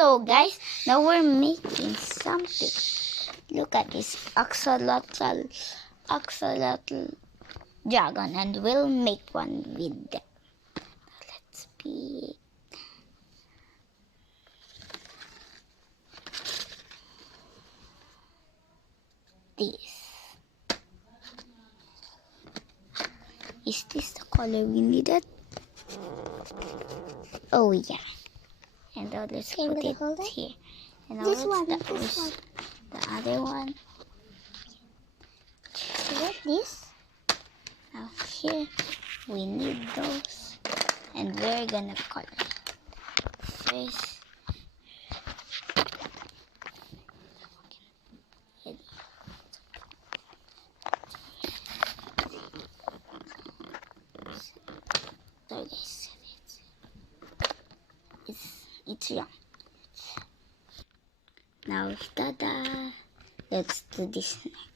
Hello guys, now we're making something. Look at this axolotl dragon, and we'll make one with them. Let's be this. Is this the color we needed? Oh yeah. And now let's put it here. And now This one. the other one. Like this. Now here we need those, and we're gonna color. First, so guys, it's wrong. Now, tada! Let's do this next.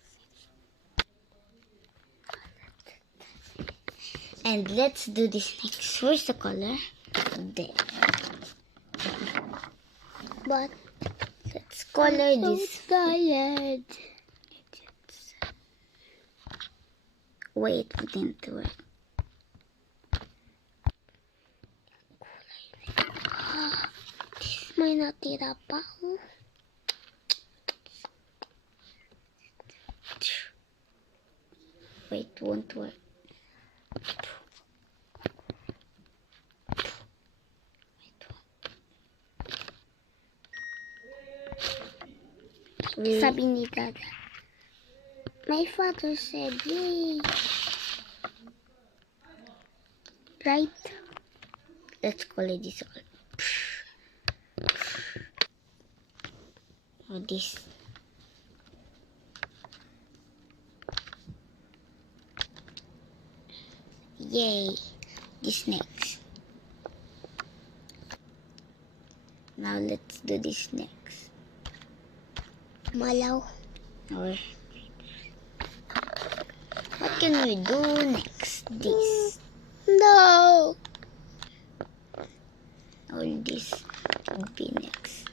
And let's do this next. Where's the color? There. But Let's color this. tired. Wait, it didn't work. May natira pa. Wait, won't work. Wait. Sabi ni Dada. My father said, yay. Right? Let's color this all. Or this. Yay! This next. Now let's do this next. Malaw. Or what can we do next? This. No. Or this would be next.